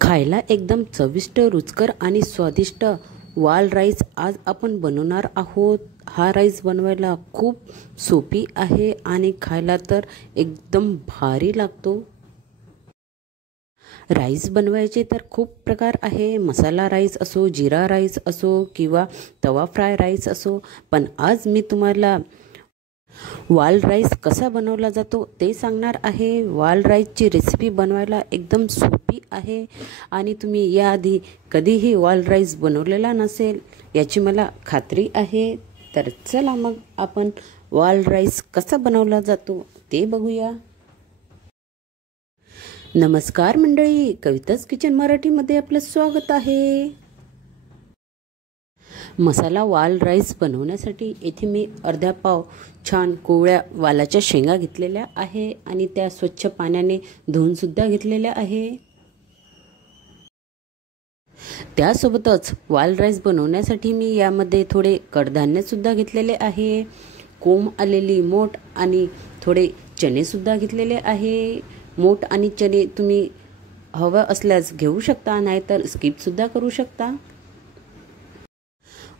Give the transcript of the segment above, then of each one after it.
खायला एकदम चविष्ट, रुचकर आणि स्वादिष्ट वाल राईस आज आपण बनवणार आहोत। हा राईस बनवायला खूप सोपी आहे आणि खायला तर एकदम भारी लागतो। राईस बनवायचे तर खूप प्रकार आहे। मसाला राईस असो, जिरा राईस असो किंवा तवा फ्राय राईस असो, पण आज मी तुम्हाला वाल राईस कसा बनवला जातो ते सांगणार आहे। वाल राईसची रेसिपी बनवायला एकदम सोपी आहे आणि तुम्ही याआधी कधीही वाल राईस बनवलेला नसेल याची मला खात्री आहे। तर चला मग आपण वाल राईस कसा बनवला जातो ते बघूया। नमस्कार मंडळी, कविताज किचन मराठीमध्ये आपलं स्वागत आहे। मसाला वाल राईस बनवण्यासाठी येथे मी अर्धा पाव छान कोवळ्या वालाच्या शेंगा घेतलेल्या आहे आणि त्या स्वच्छ पाण्याने धुवून सुद्धा घेतलेल्या आहे। त्यासोबतच वाल राईस बनवण्यासाठी मी यामध्ये थोडे कडधान्य सुद्धा घेतलेले आहे। कोंब आलेली मोठ आणि थोडे चणे सुद्धा घेतलेले आहे। मोठ आणि चणे तुम्ही हवं असल्यास घेऊ शकता, नाहीतर स्किप सुद्धा करू शकता।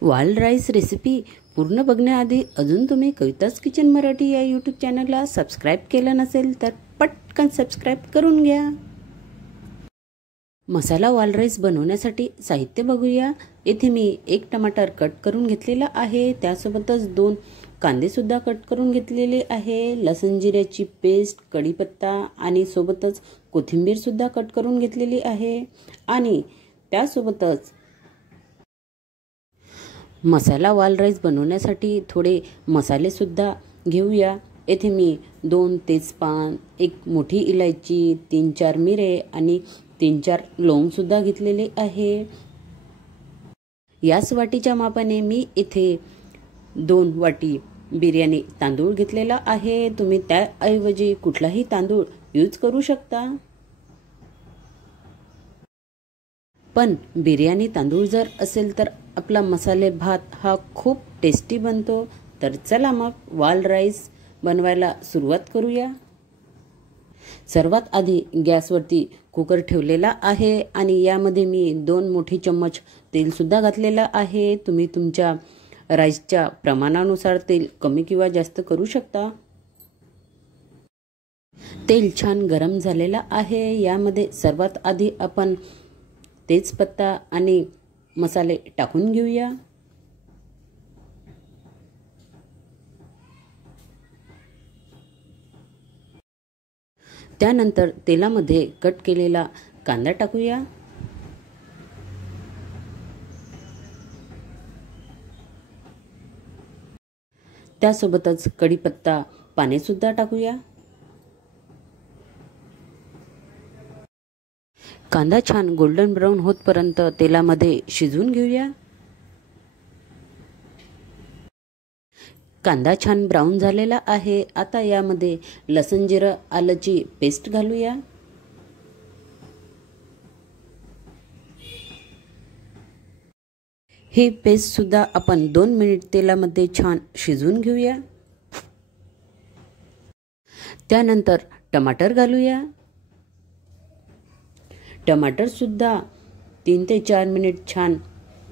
वाल राईस रेसिपी पूर्ण बघण्याआधी अजून तुम्ही कविताज किचन मराठी या यूट्यूब चॅनलला सबस्क्राईब केलं नसेल तर पटकन सबस्क्राईब करून घ्या। मसाला वाल राईस बनवण्यासाठी साहित्य बघूया। येथे मी 1 टमाटर कट करून घेतलेला आहे। त्यासोबतच 2 कांदे सुद्धा कट करून घेतलेले आहे। लसूण जिऱ्याची पेस्ट, कढीपत्ता आणि सोबतच कोथिंबीर सुद्धा कट करून घेतलेली आहे। आणि त्यासोबतच मसाला वाल राईस बनवण्यासाठी थोडे मसाले सुद्धा घेऊया। येथे मी 2 तेजपान, 1 मोठी इलायची, 3-4 मिरे आणि 3-4 लवंग सुद्धा घेतलेले आहे। याच वाटीच्या मापाने मी इथे 2 वाटी बिर्याणी तांदूळ घेतलेला आहे। तुम्ही त्याऐवजी कुठलाही तांदूळ यूज करू शकता, पण बिर्याणी तांदूळ जर असेल तर आपला मसाले भात हा खूप टेस्टी बनतो। तर चला मग वाल राईस बनवायला सुरुवात करूया। सर्वात आधी गॅसवरती कुकर ठेवलेला आहे आणि यामध्ये मी 2 मोठी चम्मच तेल सुद्धा घातलेला आहे। तुम्ही तुमच्या राईसच्या प्रमाणानुसार तेल कमी किंवा जास्त करू शकता। तेल छान गरम झालेला आहे। यामध्ये सर्वात आधी आपण तेजपत्ता आणि मसाले टाकून घेऊया। त्यानंतर तेलामध्ये कट केलेला कांदा टाकूया। त्यासोबतच कढीपत्ता पाने सुद्धा टाकूया। कांदा छान गोल्डन ब्राऊन होतपर्यंत तेलामध्ये शिजवून घेऊया। कांदा छान ब्राऊन झालेला आहे। आता यामध्ये लसूण जिरं आलंची पेस्ट घालूया। ही पेस्ट सुद्धा आपण 2 मिनिट तेलामध्ये छान शिजवून घेऊया। त्यानंतर टमाटर घालूया। टमाटर सुद्धा 3 ते 4 मिनिट छान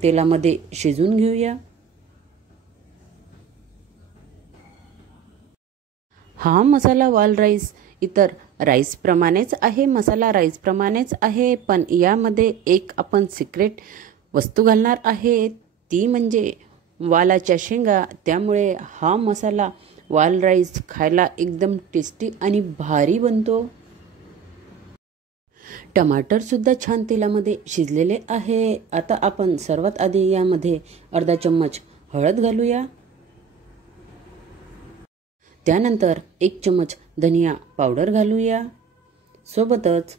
तेलामध्ये शिजवून घेऊया। हा मसाला वाल राईस इतर राईस प्रमाणेच आहे, मसाला राईस प्रमाणेच आहे, पण यामध्ये एक आपण सिक्रेट वस्तू घालणार आहे, ती म्हणजे वालाच्या शेंगा। त्यामुळे हा मसाला वाल राईस खायला एकदम टेस्टी आणि भारी बनतो। टमाटर सुद्धा छान तेलामध्ये शिजलेले आहे। आता आपण सर्वात आधी यामध्ये अर्धा चम्मच हळद घालूया। त्यानंतर 1 चम्मच धनिया पावडर घालूया। सोबतच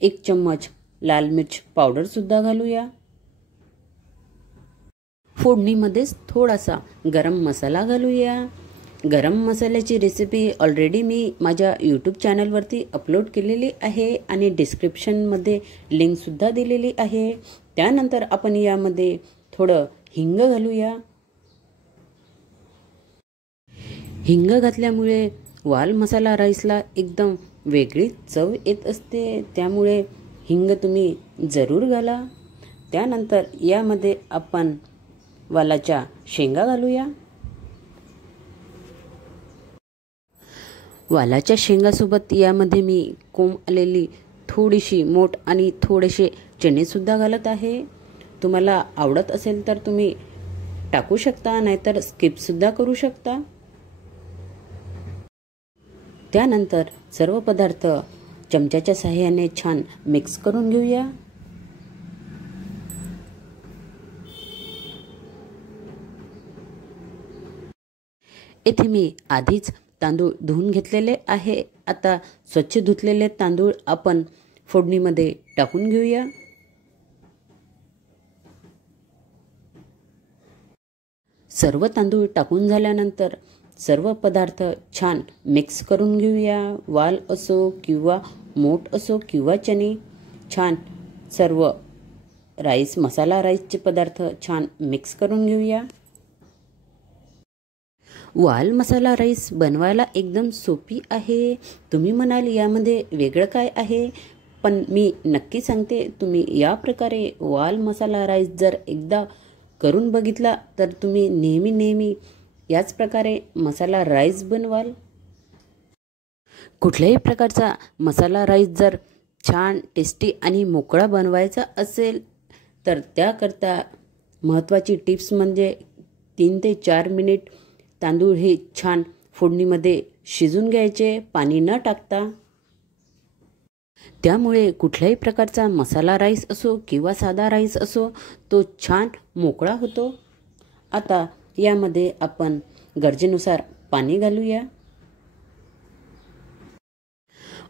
1 चम्मच लाल मिर्च पावडर सुद्धा घालूया। फोडणीमध्येच थोडासा गरम मसाला घालूया। गरम मसाल्याची रेसिपी ऑलरेडी मी माझ्या यूट्यूब चॅनलवरती अपलोड केलेली आहे आणि डिस्क्रिप्शनमध्ये लिंक सुद्धा दिलेली आहे। त्यानंतर आपण यामध्ये थोडं हिंग घालूया। हिंग घातल्यामुळे वाल मसाला राईसला एकदम वेगळी चव येत असते। त्यामुळे हिंग तुम्ही जरूर घाला। त्यानंतर यामध्ये आपण वालाच्या शेंगा घालूया। वालाच्या शेंगासोबत यामध्ये मी कोंब आलेली थोडीशी मोठ आणि थोडेसे चणे सुद्धा घालत आहे। तुम्हाला आवडत असेल तर तुम्ही टाकू शकता, नाहीतर स्किप सुद्धा करू शकता। त्यानंतर सर्व पदार्थ चमच्याच्या सहाय्याने छान मिक्स करून घेऊया। येथे मी आधीच तांदूळ धुवून घेतलेले आहे। आता स्वच्छ धुतलेले तांदूळ आपण फोडणीमध्ये टाकून घेऊया। सर्व तांदूळ टाकून झाल्यानंतर सर्व पदार्थ छान मिक्स करून घेऊया। वाल असो किंवा मोठ असो किंवा चणे, छान सर्व राईस मसाला राईसचे पदार्थ छान मिक्स करून घेऊया। वाल मसाला राईस बनवायला एकदम सोपी आहे। तुम्ही म्हणाल यामध्ये वेगळं काय आहे, पण मी नक्की सांगते, तुम्ही या प्रकारे वाल मसाला राईस जर एकदा करून बघितला तर तुम्ही नेहमी याच प्रकारे मसाला राईस बनवाल। कुठल्याही प्रकारचा मसाला राईस जर छान टेस्टी आणि मोकळा बनवायचा असेल तर त्याकरता महत्त्वाची टिप्स म्हणजे 3 ते 4 मिनिट तांदूळ हे छान फोडणीमध्ये शिजून घ्यायचे, पाणी न टाकता। त्यामुळे कुठल्याही प्रकारचा मसाला राईस असो किंवा साधा राईस असो तो छान मोकळा होतो। आता यामध्ये आपण गरजेनुसार पाणी घालूया।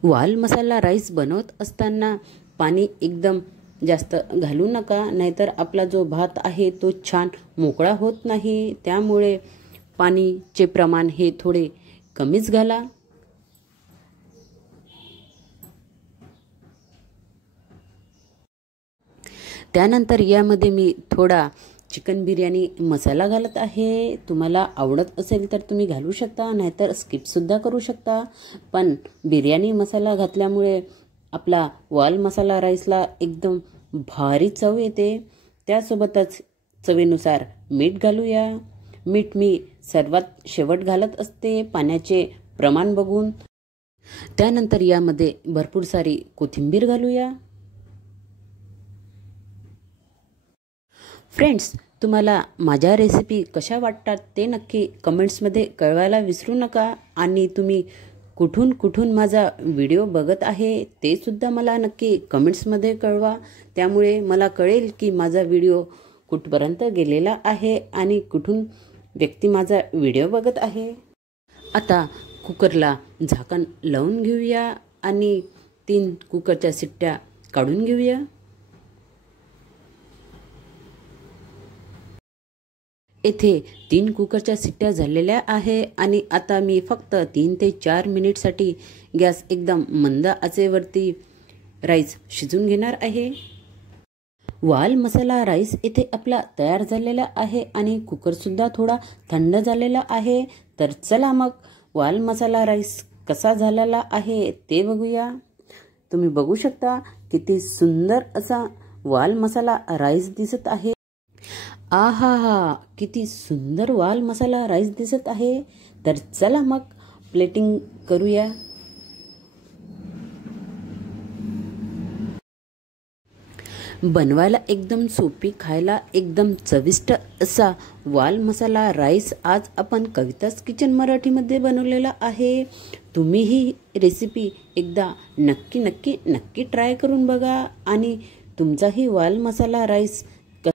वाल मसाला राईस बनवत असताना पाणी एकदम जास्त घालू नका, नाहीतर आपला जो भात आहे तो छान मोकळा होत नाही। त्यामुळे पाणीचे प्रमाण हे थोडे कमीच घाला। त्यानंतर यामध्ये मी थोडा चिकन बिर्याणी मसाला घालत आहे। तुम्हाला आवडत असेल तर तुम्ही घालू शकता, नाहीतर स्किप सुद्धा करू शकता। पण बिर्याणी मसाला घातल्यामुळे आपला वाल मसाला राईसला एकदम भारी चव येते। त्यासोबतच चवीनुसार मीठ घालूया। मीठ मी सर्वात शेवट घालत असते पाण्याचे प्रमाण बघून। त्यानंतर यामध्ये भरपूर सारी कोथिंबीर घालूया। फ्रेंड्स, तुम्हाला माझ्या रेसिपी कशा वाटतात ते नक्की कमेंट्समध्ये कळवायला विसरू नका। आणि तुम्ही कुठून माझा व्हिडिओ बघत आहे ते सुद्धा मला नक्की कमेंट्समध्ये कळवा। त्यामुळे मला कळेल की माझा व्हिडिओ कुठपर्यंत गेलेला आहे आणि कुठून व्यक्ती माझा व्हिडिओ बघत आहे। आता कुकरला झाकण लावून घेऊया आणि 3 कुकरच्या शिट्ट्या काढून घेऊया। येथे 3 कुकरच्या शिट्ट्या झालेल्या आहे आणि आता मी फक्त 3 ते 4 मिनिटसाठी गॅस एकदम मंद आचेवरती राईस शिजून घेणार आहे। वाल मसाला राईस इथे आपला तयार झालेला आहे आणि कुकर सुद्धा थोडा थंड झालेला आहे। तर चला मग वाल मसाला राईस कसा झालेला आहे ते बघूया। तुम्ही बघू शकता किती सुंदर असा वाल मसाला राईस दिसत आहे। आहा, किती सुंदर वाल मसाला राईस दिसत आहे। तर चला मग प्लेटिंग करूया। बनवायला एकदम सोपी, खायला एकदम चविष्ट असा वाल मसाला राईस आज आपण कविताज किचन मराठीमध्ये बनवलेला आहे। तुम्ही ही रेसिपी एकदा नक्की ट्राय करून बघा आणि तुमचाही वाल मसाला राईस